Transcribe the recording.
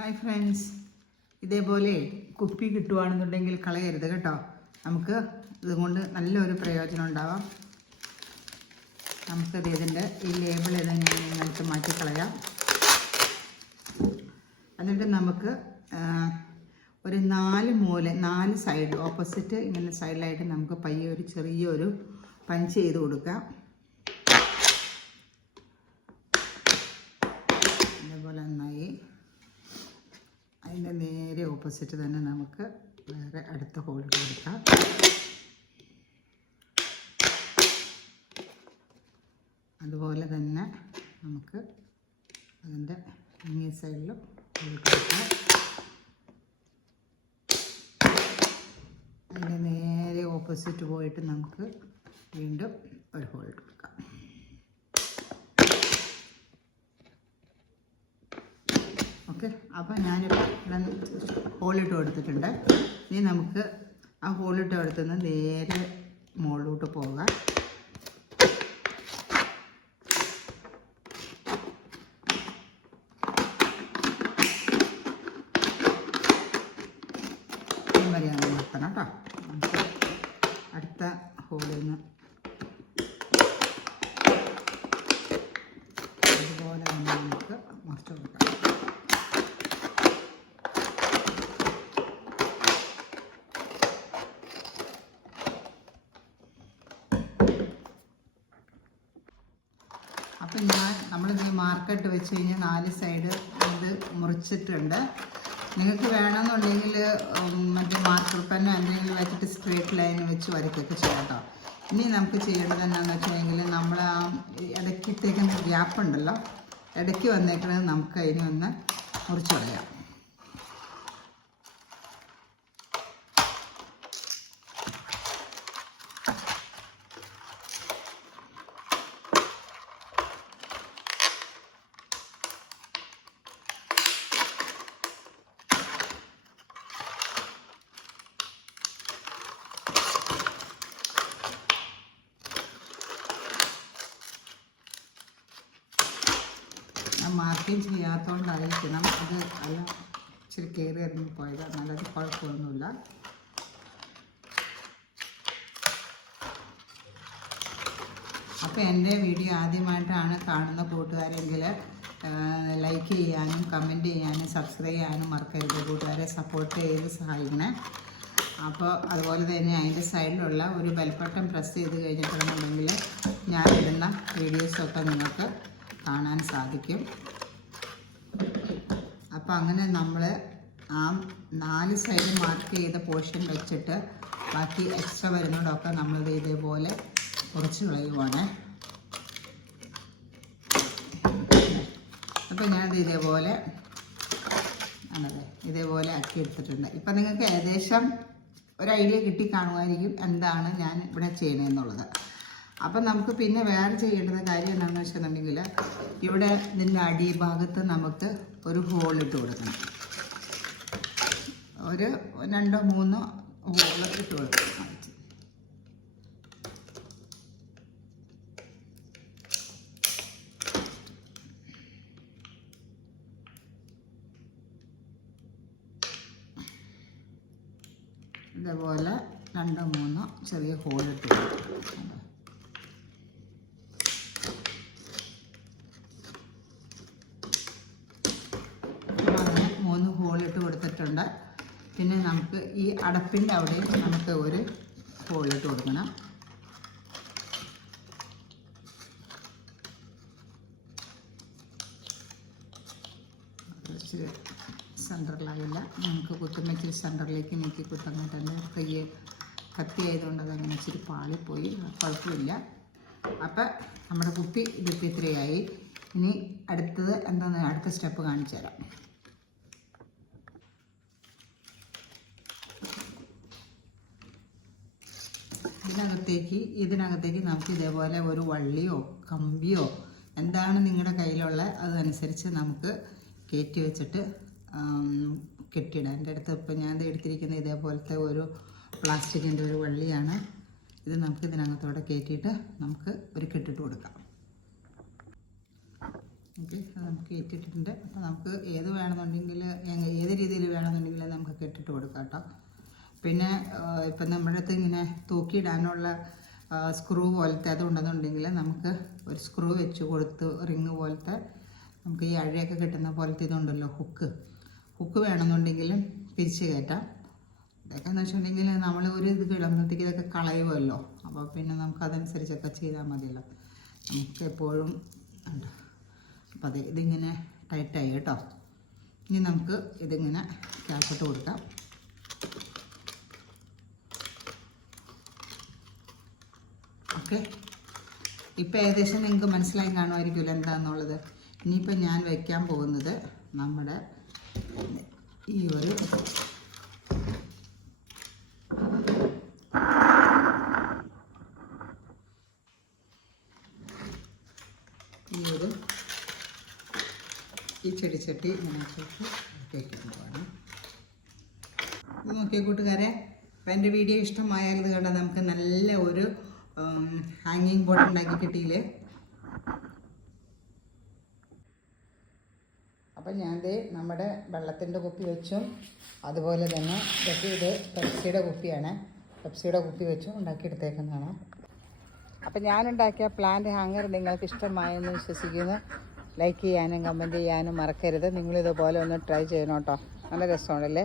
Hi friends ഇതേപോലെ കുപ്പി കിട്ടുവാണെന്നുണ്ടെങ്കിൽ കളയരുത് കേട്ടോ. നമുക്ക് ഇതുകൊണ്ട് നല്ലൊരു പ്രയോജനം ഉണ്ടാവാം. നമുക്കത് ഇതിന്റെ ഈ ലേബിൾ ഏതെങ്കിലും നിങ്ങൾക്ക് മാറ്റിക്കളയാം എന്നിട്ട് നമുക്ക് ഒരു നാല് മൂല നാല് സൈഡ് ഓപ്പോസിറ്റ് ഇങ്ങനെ സൈഡിലായിട്ട് നമുക്ക് പയ്യെ ഒരു ചെറിയൊരു പഞ്ച് ചെയ്ത് കൊടുക്കാം അതേപോലെ നന്നായി അതിന്റെ നേരെ ഓപ്പോസിറ്റ് തന്നെ നമുക്ക് വേറെ അടുത്ത ഹോൾ കൊടുക്കാം. അതുപോലെ തന്നെ നമുക്ക് അതിന്റെ ഇങ്ങേ സൈഡിലും കൊടുക്കാം. അതിന്റെ നേരെ ഓപ്പോസിറ്റ് പോയിട്ട് നമുക്ക് വീണ്ടും ഒരു ഹോൾ കൊടുക്കാം. ഓക്കെ അപ്പോൾ ഞാനിപ്പോൾ ഹോളിട്ട് കൊടുത്തിട്ടുണ്ട്. ഇനി നമുക്ക് ആ ഹോളിട്ട് കൊടുത്തുനിന്ന് നേരെ മുകളിലോട്ട് പോകാം വരെയാണ് നിർത്തണം കേട്ടോ നമുക്ക് അടുത്ത ഹോളിൽ നിന്ന് അതുപോലെ തന്നെ നമുക്ക് മറിച്ച് കൊടുക്കാം അപ്പം ഞാൻ നമ്മളിത് മാർക്കറ്റ് വെച്ച് കഴിഞ്ഞാൽ നാല് സൈഡ് ഇത് മുറിച്ചിട്ടുണ്ട്. നിങ്ങൾക്ക് വേണമെന്നുണ്ടെങ്കിൽ മറ്റേ മാർക്കർ പെന്നോ എന്തെങ്കിലും വെച്ചിട്ട് സ്ട്രേറ്റ് ലൈൻ വെച്ച് വരയ്ക്കൊക്കെ ചെയ്യാം കേട്ടോ. ഇനി നമുക്ക് ചെയ്യേണ്ടത് എന്താണെന്ന് വെച്ചിട്ടുണ്ടെങ്കിൽ നമ്മൾ ആ ഇടയ്ക്കിട്ടേക്കുന്ന ഗ്യാപ്പ് ഉണ്ടല്ലോ ഇടയ്ക്ക് വന്നേക്കുന്നത് നമുക്ക് അതിനെ ഒന്ന് മുറിച്ച് കളയാം. ഞാൻ മാർക്കിങ് ചെയ്യാത്തതുകൊണ്ടായിരിക്കണം അത് അല്ല ഇച്ചിരി കയറി ഇറങ്ങി പോയത്. നല്ലത് കുഴപ്പമൊന്നുമില്ല. അപ്പോൾ എന്റെ വീഡിയോ ആദ്യമായിട്ടാണ് കാണുന്ന കൂട്ടുകാരെങ്കിൽ ലൈക്ക് ചെയ്യാനും കമന്റ് ചെയ്യാനും സബ്സ്ക്രൈബ് ചെയ്യാനും മറക്കരുത്. കൂട്ടുകാരെ സപ്പോർട്ട് ചെയ്ത് സഹായിക്കണേ. അപ്പോൾ അതുപോലെ തന്നെ അതിന്റെ സൈഡിലുള്ള ഒരു ബെൽബട്ടൺ പ്രസ് ചെയ്ത് കഴിഞ്ഞിട്ടുണ്ടെങ്കിൽ ഞാനിടുന്ന വീഡിയോസൊക്കെ നിങ്ങൾക്ക് കാണാൻ സാധിക്കും. അപ്പോൾ അങ്ങനെ നമ്മൾ ആ നാല് സൈഡ് മാർക്ക് ചെയ്ത പോർഷൻ വെച്ചിട്ട് ബാക്കി എക്സ്ട്രാ വരുന്നതൊക്കെ നമ്മളിത് ഇതേപോലെ കുറച്ച് കളയുവാണ്. അപ്പോൾ ഞാനത് ഇതേപോലെ ആണല്ലേ? ഇതേപോലെ ആക്കി എടുത്തിട്ടുണ്ട്. ഇപ്പം നിങ്ങൾക്ക് ഏകദേശം ഒരു ഐഡിയ കിട്ടി കാണുമായിരിക്കും എന്താണ് ഞാൻ ഇവിടെ ചെയ്യണമെന്നുള്ളത് അപ്പം നമുക്ക് പിന്നെ വേറെ ചെയ്യേണ്ടുന്ന കാര്യം എന്താണെന്ന് വെച്ചിട്ടുണ്ടെങ്കിൽ ഇവിടെ ഇതിന്റെ അടിഭാഗത്ത് നമുക്ക് ഒരു ഹോൾ ഇട്ട് കൊടുക്കണം. ഒരു രണ്ടോ മൂന്നോ ഹോൾ ഇട്ട് കൊടുക്കണം. ഇതേപോലെ രണ്ടോ മൂന്നോ ചെറിയ ഹോൾ ഇട്ട് കൊടുക്കണം അങ്ങനെ മൂന്ന് ഹോളിട്ട് കൊടുത്തിട്ടുണ്ട് പിന്നെ നമുക്ക് ഈ അടപ്പിന്റെ അവിടെയും നമുക്ക് ഒരു ഹോളിട്ട് കൊടുക്കണം. സെന്ററിലായില്ല നമുക്ക് കുത്തുമ്പോൾ സെന്ററിലേക്ക് നീക്കി കുത്തുന്നിട്ടുണ്ട് തന്നെ കയ്യെ കത്തി ആയതുകൊണ്ട് അതങ്ങനെ ഇച്ചിരി പാളിപ്പോയി. കുഴപ്പമില്ല. അപ്പം നമ്മുടെ കുപ്പി ഇതിപ്പോൾ ഇത്രയായി. ഇനി അടുത്തത് എന്താണെന്ന് അടുത്ത സ്റ്റെപ്പ് കാണിച്ചു തരാം ഇതിനകത്തേക്ക് ഇതിനകത്തേക്ക് നമുക്ക് ഇതേപോലെ ഒരു വള്ളിയോ കമ്പിയോ എന്താണ് നിങ്ങളുടെ കയ്യിലുള്ള അതനുസരിച്ച് നമുക്ക് കയറ്റി വെച്ചിട്ട് കെട്ടിയിടാം. എന്റെ അടുത്ത് ഇപ്പം ഞാൻ എടുത്തിരിക്കുന്ന ഇതേപോലത്തെ ഒരു പ്ലാസ്റ്റിക്കിന്റെ ഒരു വള്ളിയാണ്. ഇത് നമുക്ക് ഇതിനകത്തോടെ കയറ്റിയിട്ട് നമുക്ക് ഒരു കെട്ടിട്ട് കൊടുക്കാം. ഓക്കെ അത് നമുക്ക് കയറ്റിയിട്ടുണ്ട് അപ്പോൾ നമുക്ക് ഏത് വേണമെന്നുണ്ടെങ്കിൽ ഏത് രീതിയിൽ വേണമെന്നുണ്ടെങ്കിൽ നമുക്ക് കെട്ടിട്ട് കൊടുക്കാം കേട്ടോ. പിന്നെ ഇപ്പം നമ്മുടെ അടുത്ത് ഇങ്ങനെ തൂക്കിയിടാനുള്ള സ്ക്രൂ പോലത്തെ അതുണ്ടെന്നുണ്ടെങ്കിൽ നമുക്ക് ഒരു സ്ക്രൂ വെച്ച് കൊടുത്ത് റിങ് പോലത്തെ നമുക്ക് ഈ അഴയൊക്കെ കിട്ടുന്ന പോലത്തെ ഇതുണ്ടല്ലോ ഹുക്ക് ഹുക്ക് വേണമെന്നുണ്ടെങ്കിലും തിരിച്ച് കയറ്റാം. ഇതൊക്കെ എന്ന് വെച്ചിട്ടുണ്ടെങ്കിൽ നമ്മൾ ഒരു ഇത് കിടന്നത്തേക്ക് ഇതൊക്കെ കളയുമല്ലോ അപ്പോൾ പിന്നെ നമുക്ക് അതനുസരിച്ചൊക്കെ ചെയ്താൽ മതിയല്ലോ. നമുക്ക് എപ്പോഴും ഉണ്ട്. അപ്പം അതെ ഇതിങ്ങനെ ടൈറ്റായി കേട്ടോ. ഇനി നമുക്ക് ഇതിങ്ങനെ ക്യാഷിട്ട് കൊടുക്കാം. ഓക്കെ? ഇപ്പം ഏകദേശം നിങ്ങൾക്ക് മനസ്സിലായി കാണുമായിരിക്കുമല്ലോ എന്താണെന്നുള്ളത് ഇനിയിപ്പോൾ ഞാൻ വയ്ക്കാൻ പോകുന്നത് നമ്മുടെ ഈ ഒരു ഈ ഒരു ഈ ചെടിച്ചട്ടി ഇങ്ങനെ വെച്ചിട്ട് കേൾക്കാൻ പോകണം ഇത് നോക്കിയ കൂട്ടുകാരെ അപ്പം എന്റെ വീഡിയോ ഇഷ്ടമായാൽ കണ്ടാൽ നമുക്ക് നല്ല ഒരു ഹാങ്ങിങ് ബോർഡ് ഉണ്ടാക്കി കിട്ടിയില്ലേ? അപ്പം ഞാൻ ദേ നമ്മുടെ വെള്ളത്തിന്റെ കുപ്പി വെച്ചും. അതുപോലെ തന്നെ ഇതൊക്കെ ഇത് പെപ്സിയുടെ കുപ്പിയാണ്. പെപ്സിയുടെ കുപ്പി വെച്ചും ഉണ്ടാക്കിയെടുത്തേക്കുന്നതാണ് അപ്പം ഞാനുണ്ടാക്കിയ പ്ലാന്റ് ഹാങ്ങർ നിങ്ങൾക്ക് ഇഷ്ടമായെന്ന് വിശ്വസിക്കുന്നു. ലൈക്ക് ചെയ്യാനും കമന്റ് ചെയ്യാനും മറക്കരുത്. നിങ്ങളിതുപോലെ ഒന്ന് ട്രൈ ചെയ്യണം കേട്ടോ. നല്ല രസമുണ്ടല്ലേ